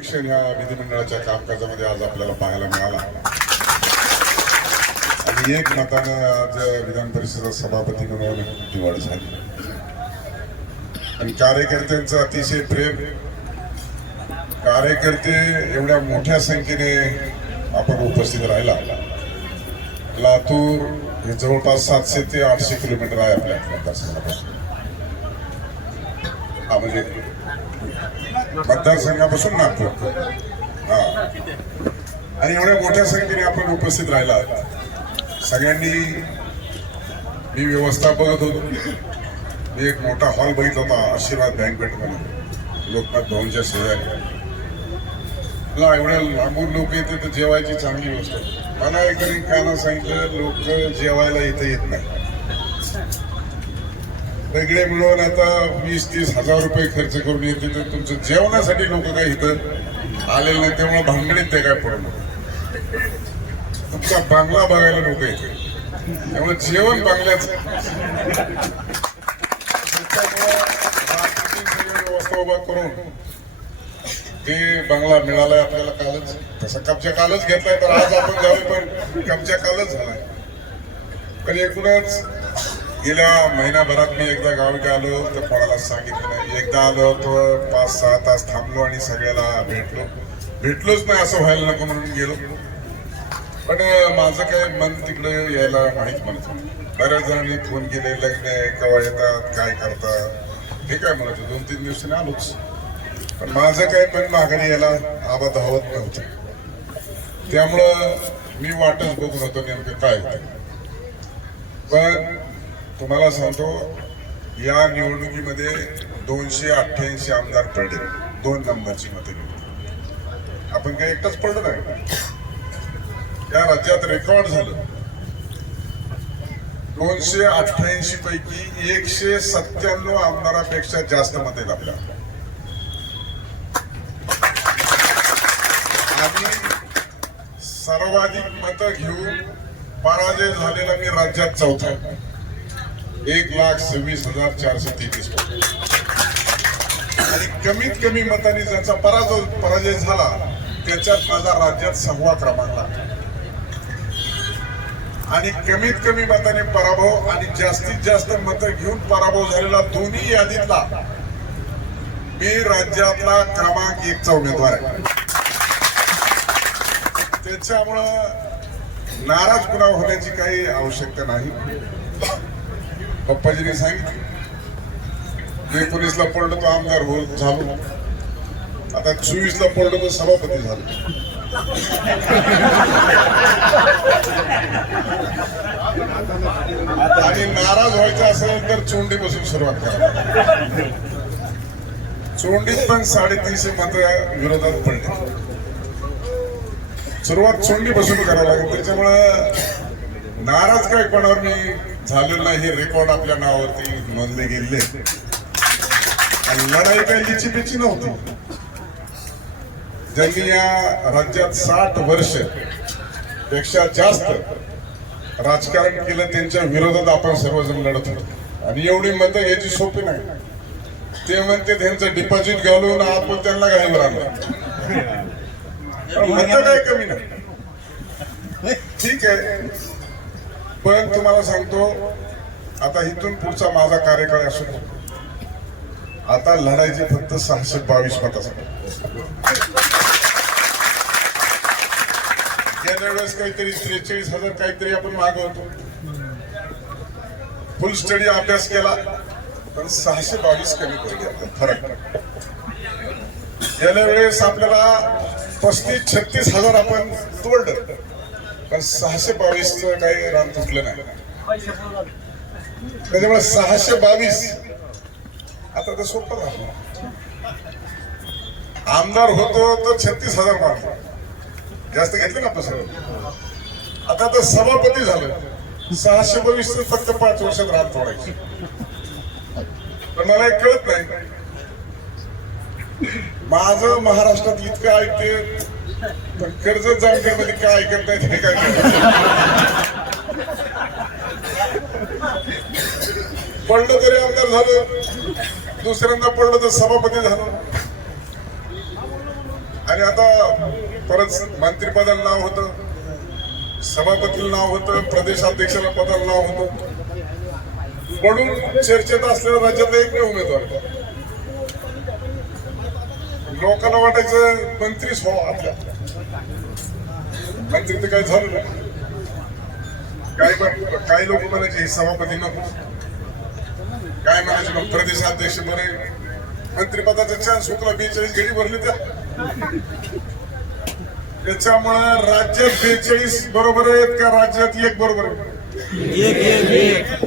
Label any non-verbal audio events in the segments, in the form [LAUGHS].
क्षण ह्या विधिमंडळाच्या कामकाजामध्ये आज आपल्याला पाहायला मिळाला. आणि एक मतानं आज विधान परिषद सभापती म्हणून निवड झाली. आणि कार्यकर्त्यांचं अतिशय प्रेम. कार्यकर्ते एवढ्या मोठ्या संख्येने आपण उपस्थित राहिला. लातूर हे जवळपास सातशे ते आठशे किलोमीटर आहे आपल्या मतदारसंघापासून. हा म्हणजे मतदारसंघापासून नागपूर. हा. आणि एवढ्या मोठ्या संख्येने आपण उपस्थित राहिला. सगळ्यांनी मी व्यवस्था बघत होतो. मी एक मोठा हॉल बघितला होता आशीर्वाद बँकवेट म्हणून लोकनाथ भवनच्या शेजारी. मला एवढ्या लांबून लोक येते तर जेवायची चांगली गोष्ट मला एखादी काना सांगितलं लोक जेवायला इथे येत नाही. वेगळे मिळून आता वीस तीस हजार रुपये खर्च करून येते तर तुमचं जेवणासाठी लोक काय इथं आलेले नाही त्यामुळे भांगडीत ते काय पडलं? तुमचा बांगला बघायला लोक येते. त्यामुळे जेवण बांगल्याच. व्यवस्था उभा करून ते बंगला मिळालाय आपल्याला कालच तसा कब्जा कालच घेतलाय तर आज आपण जाऊ पण कब्जा कालच झालाय. पण एकूणच गेल्या महिन्याभरात मी एकदा गावी आलो तर कोणाला सांगितलं नाही. एकदा आलो तर पाच सहा तास थांबलो आणि सगळ्याला भेटलो. भेटलोच नाही असं व्हायला नको म्हणून गेलो. पण माझं काय मन तिकडे यायला माहीत म्हणत बऱ्याच जणांनी फोन केले लग्न आहे केव्हा येतात काय करतात. हे काय म्हणत दोन तीन दिवसांनी आलोच. पण माझं काय पण माघारी यायला आबा धावत नव्हतं. त्यामुळं मी वाटच बघून होतो नेमकं काय होतं पण तुम्हाला सांगतो या निवडणुकीमध्ये दोनशे अठ्ठ्याऐंशी आमदार पडले. दोन नंबरची मते आपण काही एकटाच पडलो नाही. या राज्यात रेकॉर्ड झालं. दोनशे अठ्ठ्याऐंशी पैकी एकशे सत्त्याण्णव आमदारापेक्षा जास्त मते आहेत आपल्या आणि सर्वाधिक मतं घेऊन पराजय झालेला मी राज्यात चौथा आहे. एक लाख सव्वीस हजार चारशे तेवीस आणि कमीत कमी मताने ज्याचा पराजय पराजय झाला त्याच्यात माझा राज्यात सहावा क्रमांक लागला. आणि कमीत कमी मताने पराभव आणि जास्तीत जास्त मतं घेऊन पराभव झालेला दोन्ही यादीतला मी राज्यातला क्रमांक एकचा उमेदवार आहे. त्याच्यामुळं नाराज कुणा होण्याची काही आवश्यकता नाही. पप्पाजीने सांगितलं. एकोणीसला पडलो तो आमदार हो झालो. आता चोवीसला पडलो तो सभापती झालो. आणि नाराज व्हायचं असेल तर चोंडीपासून सुरुवात करा. चोंडीत पण साडेतीनशे मत विरोधात पडले सुरुवात चोंडीपासून करावं लागेल. त्याच्यामुळं नाराज काय कोणावर मी झालेलं नाही हे रेकॉर्ड आपल्या नावावरती नोंदले गेले लढाई काही लिचीपिची नव्हती. ज्यांनी या राज्यात साठ वर्षपेक्षा जास्त राजकारण केलं त्यांच्या विरोधात आपण सर्वजण लढत होतो. आणि एवढी मतं याची सोपी नाही. ते म्हणते त्यांचं डिपॉझिट घालून आपण त्यांना घाईवर आणलं [LAUGHS] मतं काय कमी नाही. ठीक आहे. पण तुम्हाला सांगतो आता इथून पुढचा माझा कार्यकाळ असो आता लढायचे फक्त सहाशे बावीस मतासाठी गेल्या वेळेस काहीतरी त्रेचाळीस हजार काहीतरी आपण मागवतो. फुल स्टडी अभ्यास केला पण सहाशे बावीस कमी पडले फरक. गेल्या वेळेस आपल्याला पस्तीस छत्तीस हजार आपण तोडलं. कारण सहाशे बावीस काही रान तुटलं नाही. त्याच्यामुळे सहाशे बावीस आता तर सोपं झालं. आमदार होतो तर छत्तीस हजार मारला जास्त घेतले ना आपण सगळं. आता तर सभापती झालं. सहाशे बावीस तर फक्त पाच वर्षात रान तोडायची. पण मला एक कळत नाही. माझं महाराष्ट्रात इतकं ऐकते पण. कर्ज जामखेडमध्ये काय करता येते हे काय पडलं तरी आमदार झालं. दुसऱ्यांदा पडलं तर सभापती झालं. आणि आता परत मंत्रिपदाला नाव होतं. सभापतीला नाव होतं. प्रदेशाध्यक्षाला पदाला नाव होतं. म्हणून चर्चेत असलेल्या राज्यातला एकमेव उमेदवार. लोकांना वाटायचं मंत्रीच हो आपल्या मंत्री तर काही झालं नाही. काही पण- काही लोक म्हणायचे हे सभापती नको. काय म्हणायचे मग प्रदेशाध्यक्ष बरे मंत्रिपदाचा चान्स हुकला बेचाळीस घडी भरली त्या. त्याच्यामुळं राज्यात बेचाळीस बरोबर आहेत का राज्यात एक बरोबर आहे एक एक एक.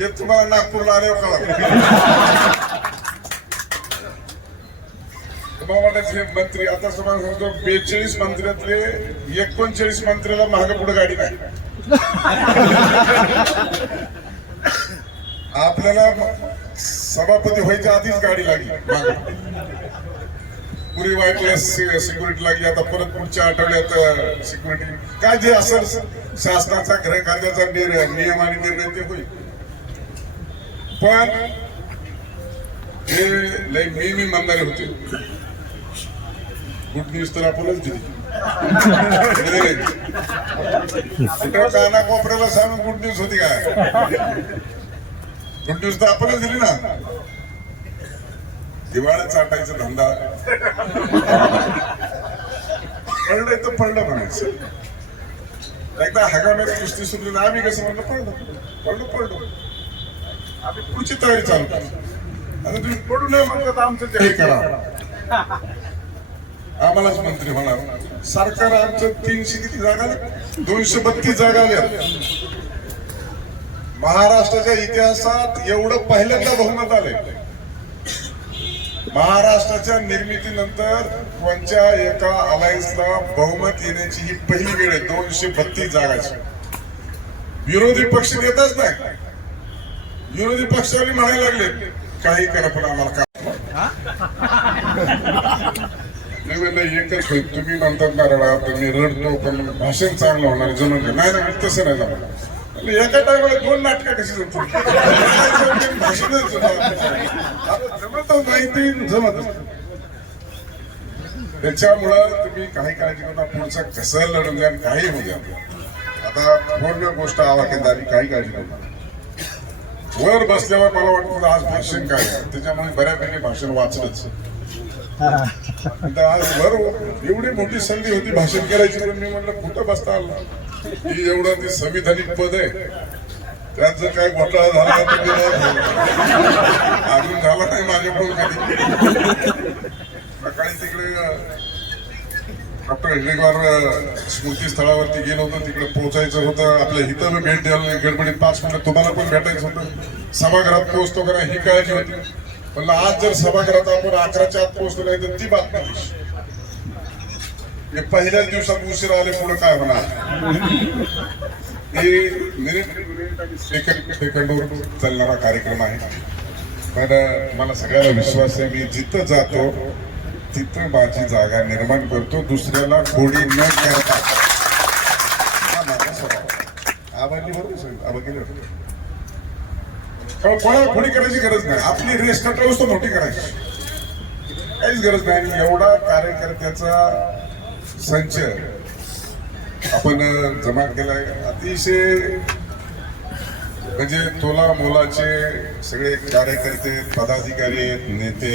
ते तुम्हाला नागपूरला आल्यावर कळा तुम्हाला मंत्री आता तुम्हाला सांगतो बेचाळीस मंत्र्यातले एकोणचाळीस मंत्र्याला महाग पुढे गाडी नाही. [LAUGHS] आपल्याला सभापती व्हायच्या आधीच गाडी लागली. पुरी वाईटला सिक्युरिटी लागली आता परत पुढच्या आठवड्यात सिक्युरिटी काय जे असेल शासनाचा गृह खात्याचा निर्णय नियम आणि निर्णय ते होईल. पण हे लय मी मी म्हणणारे होते. गुड न्यूज तर आपणच दिली. काना कोपऱ्याला सांगून गुड न्यूज होती काय? गुड न्यूज तर आपणच दिली ना. दिवाळ्यात चाटायचा धंदा. पडलंय तर पडलं म्हणायचं. एकदा हगाम्यात कुस्ती सुटली ना आम्ही कसं म्हणलं पडलं पडलं पडलं. आम्ही पुढची तयारी चालू आता तुम्ही पडू नये म्हणतात तर आमचं हे करा. आम्हालाच मंत्री होणार. सरकार आमचं तीनशे किती जागा दोनशे बत्तीस जागा आल्या. महाराष्ट्राच्या इतिहासात एवढं पहिल्यांदा बहुमत आलंय. महाराष्ट्राच्या निर्मितीनंतर कोणत्या एका अलायन्सला बहुमत येण्याची ही पहिली वेळ आहे दोनशे बत्तीस जागाची. विरोधी पक्ष देतच नाही. विरोधी पक्षाने म्हणायला लागले काही करा पण आम्हाला वेळेला नाही म्हणलं एकच होईल तुम्ही म्हणतात नारळा तुम्ही रडतो पण भाषण चांगलं होणार जमून नाही नाही तसं नाही जमणार एका टायमाला दोन नाटकं कशी जमतो भाषणच जमत नाही ते जमत त्याच्यामुळं तुम्ही काही काळजी करू पुढचं कसं लढून द्या काही होऊ द्या. आता पूर्ण गोष्ट आवाक्यात आली काही काळजी करू वर बसल्यावर मला वाटतं आज भाषण काय त्याच्यामुळे बऱ्यापैकी भाषण वाचलंच. आज वर एवढी मोठी संधी होती भाषण करायची पण मी म्हणलं कुठं बसता आला? ही एवढं ते संविधानिक पद आहे. त्यात जर काय घोटाळा झाला तर मी अजून झाला नाही माझ्याकडून कधी. सकाळी तिकडे डॉक्टर हेडगेवार स्मृती स्थळावरती गेलो होतो. तिकडे पोहोचायचं होतं. आपल्या हिथं भेट द्यायला गडबडीत पाच मिनिट तुम्हाला पण भेटायचं होतं. सभागृहात पोहोचतो करा ही काळजी होती. म्हणलं आज जर सभागृहात आपण अकराच्या आत पोहोचलो नाही तर ती बातमी हे पहिल्याच दिवसात उशीर आले पुढे काय म्हणा हे सेकंड सेकंडवर चालणारा कार्यक्रम आहे. पण मला सगळ्याला विश्वास आहे मी जिथं जातो तिथं माझी जागा निर्माण करतो दुसऱ्याला खोडी न करता हा माझा स्वभाव. आबांनी बरोबर सांगितलं आबा गेले होते. कारण कोणाला खोडी करायची गरज नाही. आपली रेस व्यवस्था तो मोठी करायची. काहीच गरज नाही. आणि एवढा कार्यकर्त्याचा संच आपण जमा केलाय. अतिशय म्हणजे तोला मोलाचे सगळे कार्यकर्ते पदाधिकारी नेते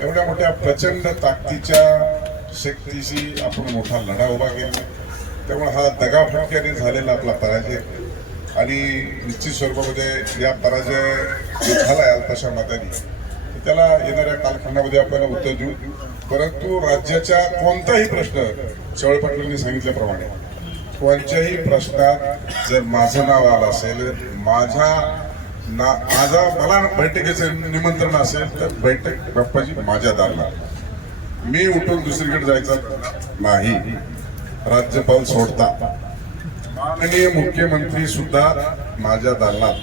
एवढ्या मोठ्या प्रचंड ताकदीच्या शक्तीशी आपण मोठा लढा उभा केला. त्यामुळे हा दगाफटक्याने झालेला आपला पराजय. आणि निश्चित स्वरूपामध्ये या पराजय झाला आहे अल्पशा मताने त्याला येणाऱ्या कालखंडामध्ये आपण उत्तर देऊ. परंतु राज्याच्या कोणताही प्रश्न चवळ पाटलांनी सांगितल्याप्रमाणे कोणत्याही प्रश्नात जर माझं नाव आलं असेल माझ्या ना माझा मला बैठकीचं निमंत्रण असेल तर बैठक बाप्पाजी माझ्या दारला. मी उठून दुसरीकडे जायचं नाही. राज्यपाल सोडता. माननीय मुख्यमंत्री सुद्धा माझ्या दालनात.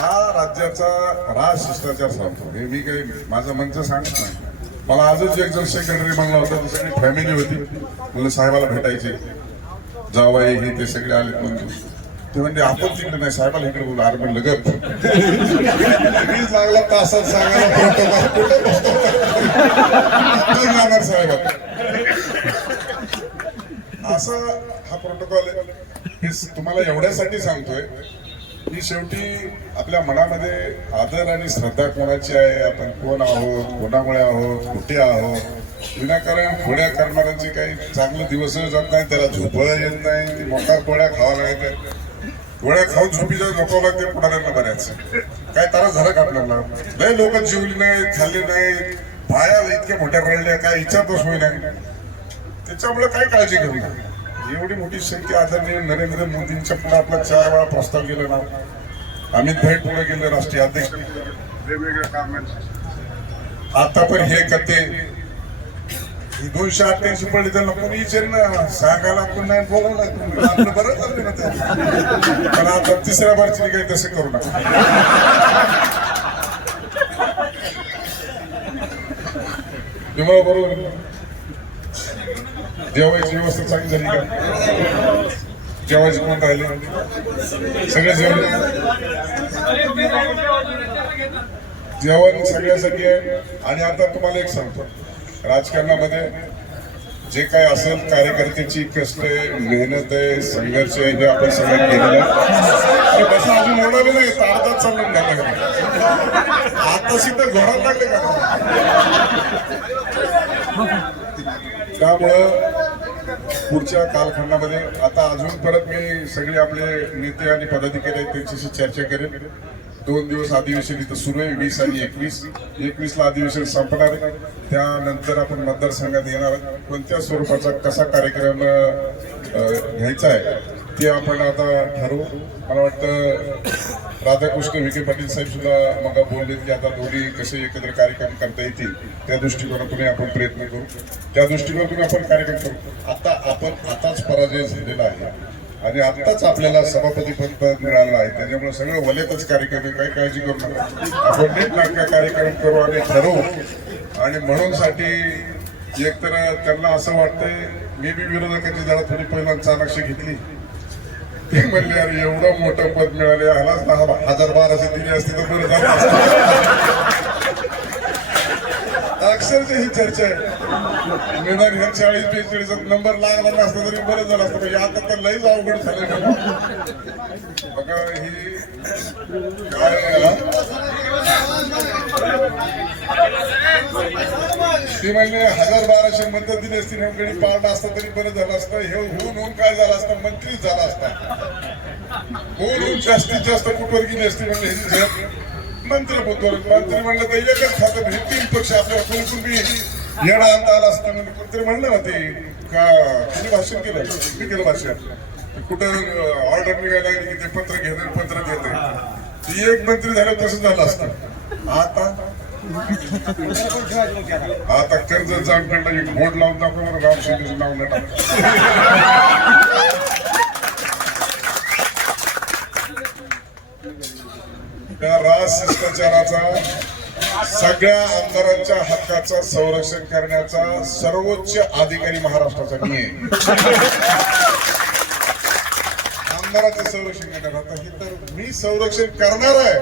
हा राज्याचा राज शिष्टाचार सांगतो. हे मी काही माझं मंच सांगत नाही. मला आजच एक जण सेक्रेटरी म्हणला होता ती सगळी फॅमिली होती. म्हणलं साहेबाला भेटायचे. जावाई हे ते सगळे आले म्हणून. ते म्हणजे आपण तिकडे नाही. साहेबाला इकडे बोलू आर म्हणलं गप. वीज लागला तासात सांगायला प्रोटोकॉल कुठे असा हा प्रोटोकॉल मी तुम्हाला एवढ्यासाठी सांगतोय की शेवटी आपल्या मनामध्ये आदर आणि श्रद्धा कोणाची आहे? आपण कोण आहोत? कोणामुळे आहोत? कुठे आहोत? विनाकारण खोड्या करणाऱ्यांचे काही चांगले दिवस जात नाही त्याला झोपळं येत नाही ती मोठा गोळ्या खावा लागतात गोळ्या खाऊन झोपीच्या झोपावं लागते पुढाऱ्यांना बऱ्याच. काय तारा झाला का आपल्याला? लय लोक जीवली नाही खाल्ली नाही पायाला इतक्या मोठ्या रडल्या काय विचारतच होई नाही त्याच्यामुळे काय काळजी करू नका एवढी मोठी शक्ती आदरणीय नरेंद्र मोदींच्या पुढे आपला चार वेळा प्रस्ताव गेला ना अमित भाई पुढे गेले राष्ट्रीय अध्यक्ष. वेगवेगळ्या आता पण हे कथे ही दोनशे अठ्ठ्याऐंशी पडली त्यांना कोणी विचार ना? सांगायला कोण नाही बोलवलं. आपलं बरं चाललं ना ते. पण आता तिसऱ्या बारची काही तसं करू नका. बरोबर. जेवायची व्यवस्था चांगली झाली का? जेवायची कोण राहिले म्हणजे? सगळे जेवले? जेवण सगळ्यासाठी आहे. आणि आता तुम्हाला एक सांगतो. राजकारणामध्ये जे काय असेल कार्यकर्त्याची कष्ट आहे मेहनत आहे संघर्ष आहे हे आपण सगळं केलेलं आहे. तसं अजून होणार नाही. तारदाच चालून घातलं का आता सिद्ध घोडात लागले का? त्यामुळं पुढच्या कालखंडामध्ये आता अजून परत मी सगळे आपले नेते आणि पदाधिकारी आहेत त्यांच्याशी चर्चा करेन. दोन दिवस अधिवेशन इथं सुरू आहे वीस आणि एकवीस. एकवीसला अधिवेशन संपणार आहे. त्यानंतर आपण मतदारसंघात येणार कोणत्या स्वरूपाचा कसा कार्यक्रम घ्यायचा आहे ते आपण आता ठरवू. मला वाटतं राधाकृष्ण विखे पाटील साहेब सुद्धा मग बोलले की आता दोन्ही कसे एकत्र कार्यक्रम करता येतील त्या दृष्टिकोनातून आपण प्रयत्न करू. त्या दृष्टिकोनातून आपण कार्यक्रम करू. आता आपण आताच पराजय झालेला आहे आणि आत्ताच आपल्याला सभापती पद मिळालं आहे. त्याच्यामुळे सगळं वलेतच कार्यक्रम आहे. काही काळजी करू नका. आपण नीटनाटका कार्यक्रम करू आणि ठरवू. आणि म्हणून साठी एकतर त्यांना असं वाटतंय मी बी विरोधकांची जरा थोडी पहिल्यांदा चाणाक्षी घेतली. [LAUGHS] ते म्हणले अरे एवढं मोठं पद मिळाले आलाच दहा हजार बाराशे दिली असते तर बरं झालं. अक्षरशः ही चर्चा आहे. निदान ह्या चाळीस बेचाळीस नंबर लागला नसता तरी बरं झालं असतं. म्हणजे आता तर लईच अवघड झालं बघा ही काय ती म्हणजे हजार बाराशे मतं दिली असती. पार्ट असतं असता तरी बरं झालं असतं. हे होऊन होऊन काय झालं असतं? मंत्रीच झाला असता. होऊन होऊन जास्तीत जास्त कुठवर गेली असती? म्हणजे ह्याची बोलतो. मंत्री म्हणलं तर एकच खातं हे म्हणजे तीन पक्ष आपल्याला कोणी तुम्ही येणं आणता आला असता म्हणजे कोणतरी म्हणलं ना ते का तुम्ही भाषण केलं. मी केलं भाषण. कुठं ऑर्डर निघायला लागली की ते पत्र घेणं पत्र घेणं ती एक मंत्री झालं तसं झालं असतं. आता? आता कर्ज जामखेडला एक बोर्ड लावून दाखव बरं राम नाव न त्या राज शिष्टाचाराचा सगळ्या आमदारांच्या हक्काचं संरक्षण करण्याचा सर्वोच्च अधिकारी महाराष्ट्राचा मी आहे. आमदाराचं संरक्षण करणार आता हे तर मी संरक्षण करणार आहे.